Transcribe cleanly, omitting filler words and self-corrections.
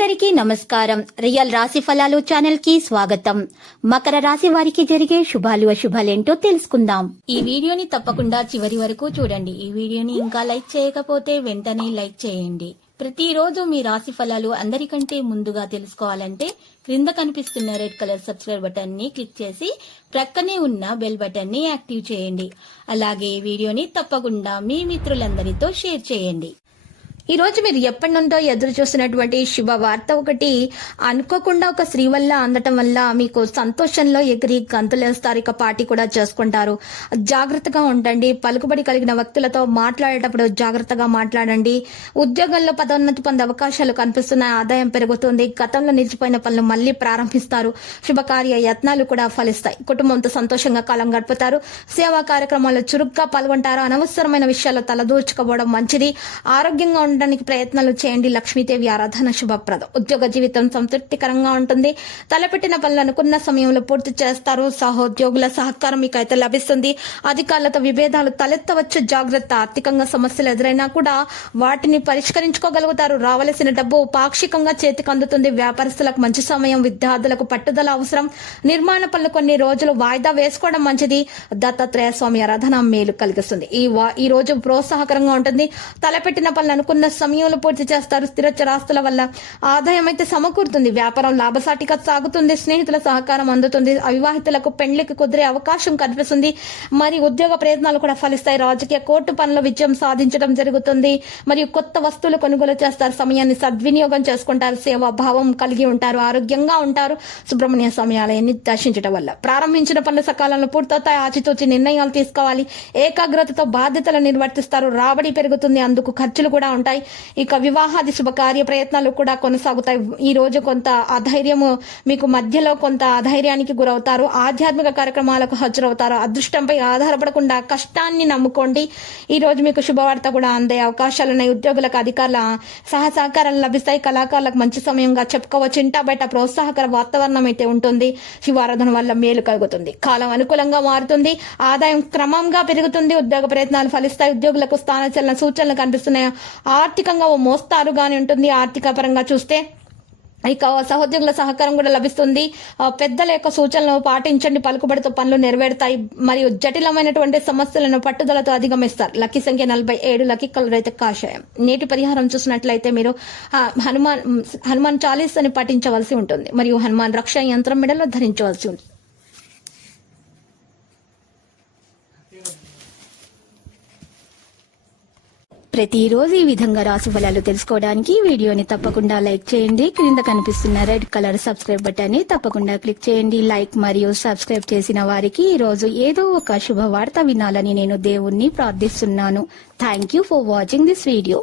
అందరికీ నమస్కారం. రియల్ రాశి ఫలాలు ఛానల్ కి స్వాగతం. మకర రాశి వారికి జరిగే శుభాలు అశుభాలేంటో తెలుసుకుందాం. ఈ వీడియోని తప్పకుండా చివరి వరకు చూడండి. ఈ వీడియోని ఇంకా లైక్ చేయకపోతే వెంటనే లైక్ చేయండి. ప్రతిరోజు మీ రాశి ఫలాలు అందరికంటే ముందుగా తెలుసుకోవాలంటే క్రింద కనిపిస్తున్న రెడ్ కలర్ సబ్స్క్రైబ్ బటన్ ని క్లిక్ చేసి ప్రక్కనే ఉన్న బెల్ బటన్ ని యాక్టివ్ చేయండి. అలాగే ఈ వీడియోని తప్పకుండా మీ మిత్రులందరితో షేర్ చేయండి. ఈ రోజు మీరు ఎప్పటి నుండో ఎదురు చూస్తున్నటువంటి శుభవార్త ఒకటి అనుకోకుండా ఒక స్త్రీ వల్ల అందటం వల్ల మీకు సంతోషంలో ఎగిరి గంతులేస్తారు. ఇక పార్టీ కూడా చేసుకుంటారు. జాగ్రత్తగా ఉండండి. పలుకుబడి కలిగిన వ్యక్తులతో మాట్లాడేటప్పుడు జాగ్రత్తగా మాట్లాడండి. ఉద్యోగంలో పదోన్నతి పొందే అవకాశాలు కనిపిస్తున్నాయి. ఆదాయం పెరుగుతుంది. గతంలో నిలిచిపోయిన పనులు మళ్లీ ప్రారంభిస్తారు. శుభకార్య యత్నాలు కూడా ఫలిస్తాయి. కుటుంబంతో సంతోషంగా కాలం గడుపుతారు. సేవా కార్యక్రమాల్లో చురుగ్గా పాల్గొంటారు. అనవసరమైన విషయాల్లో తలదూర్చుకోవడం మంచిది. ఆరోగ్యంగా ఉండడానికి ప్రయత్నాలు చేయండి. లక్ష్మీదేవి ఆరాధన శుభప్రదం. ఉద్యోగ జీవితం సంతృప్తికరంగా ఉంటుంది. తలపెట్టిన పనులు అనుకున్న సమయంలో పూర్తి చేస్తారు. సహోద్యోగుల సహకారం మీకైతే లభిస్తుంది. అధికారులతో విభేదాలు తలెత్తవచ్చు. జాగ్రత్త. ఆర్థికంగా సమస్యలు ఎదురైనా కూడా వాటిని పరిష్కరించుకోగలుగుతారు. రావలసిన డబ్బు పాక్షికంగా చేతికి అందుతుంది. వ్యాపారస్తులకు మంచి సమయం. విద్యార్థులకు పట్టుదల అవసరం. నిర్మాణ పనులు కొన్ని రోజులు వాయిదా వేసుకోవడం మంచిది. దత్తాత్రేయ స్వామి ఆరాధన మేలు కలిగిస్తుంది. ఈ రోజు ప్రోత్సాహకరంగా ఉంటుంది. తలపెట్టిన పనులు అనుకున్న సమయంలో పూర్తి చేస్తారు. స్థిర చరాస్తుల వల్ల ఆదాయం అయితే సమకూరుతుంది. వ్యాపారం లాభసాటిగా సాగుతుంది. స్నేహితుల సహకారం అందుతుంది. అవివాహితులకు పెళ్లికి కుదిరే అవకాశం కనిపిస్తుంది. మరి ఉద్యోగ ప్రయత్నాలు కూడా ఫలిస్తాయి. రాజకీయ కోర్టు పనుల విజయం సాధించడం జరుగుతుంది. మరియు కొత్త వస్తువులు కొనుగోలు చేస్తారు. సమయాన్ని సద్వినియోగం చేసుకుంటారు. సేవా భావం కలిగి ఉంటారు. ఆరోగ్యంగా ఉంటారు. సుబ్రహ్మణ్య స్వామి ఆలయాన్ని దర్శించడం వల్ల ప్రారంభించిన పనులు సకాలంలో పూర్తవుతాయి. ఆచితూచి నిర్ణయాలు తీసుకోవాలి. ఏకాగ్రతతో బాధ్యతలు నిర్వర్తిస్తారు. రాబడి పెరుగుతుంది. అందుకు ఖర్చులు కూడా ఉంటాయి. ఇక వివాహాది శుభకార్య ప్రయత్నాలు కూడా కొనసాగుతాయి. ఈ రోజు కొంత అధైర్యము మీకు మధ్యలో కొంత అధైర్యానికి గురవుతారు. ఆధ్యాత్మిక కార్యక్రమాలకు హాజరవుతారు. అదృష్టంపై ఆధారపడకుండా కష్టాన్ని నమ్ముకోండి. ఈ రోజు మీకు శుభవార్త కూడా అందే అవకాశాలున్నాయి. ఉద్యోగులకు అధికారుల సహకారాలు లభిస్తాయి. కళాకారులకు మంచి సమయంగా చెప్పుకోవచ్చు. ఇంటా బయట ప్రోత్సాహకర వాతావరణం అయితే ఉంటుంది. శివారాధన వల్ల మేలు కలుగుతుంది. కాలం అనుకూలంగా మారుతుంది. ఆదాయం క్రమంగా పెరుగుతుంది. ఉద్యోగ ప్రయత్నాలు ఫలిస్తాయి. ఉద్యోగులకు స్థానచలన సూచనలు కనిపిస్తున్నాయి. ఆర్థికంగా ఓ మోస్తారుగానే ఉంటుంది. ఆర్థిక పరంగా చూస్తే ఇక సహోద్యోగుల సహకారం కూడా లభిస్తుంది. పెద్దల యొక్క సూచనలు పాటించండి. పలుకుబడితో పనులు నెరవేరుతాయి. మరియు జటిలమైనటువంటి సమస్యలను పట్టుదలతో అధిగమిస్తారు. లక్కీ సంఖ్య 47. లక్కీ కలర్ అయితే కాషాయం. నేటి పరిహారం చూసినట్లయితే మీరు హనుమాన్ చాలీస్ అని పఠించవలసి ఉంటుంది. మరియు హనుమాన్ రక్ష యంత్రం మెడలో ధరించవలసి ఉంటుంది. ప్రతిరోజు ఈ విధంగా రాశి ఫలాలు తెలుసుకోవడానికి వీడియోని తప్పకుండా లైక్ చేయండి. క్రింద కనిపిస్తున్న రెడ్ కలర్ సబ్స్క్రైబ్ బటన్ ని తప్పకుండా క్లిక్ చేయండి. లైక్ మరియు సబ్స్క్రైబ్ చేసిన వారికి ఈ రోజు ఏదో ఒక శుభవార్త వినాలని నేను దేవుణ్ణి ప్రార్థిస్తున్నాను. Thank you for watching this video.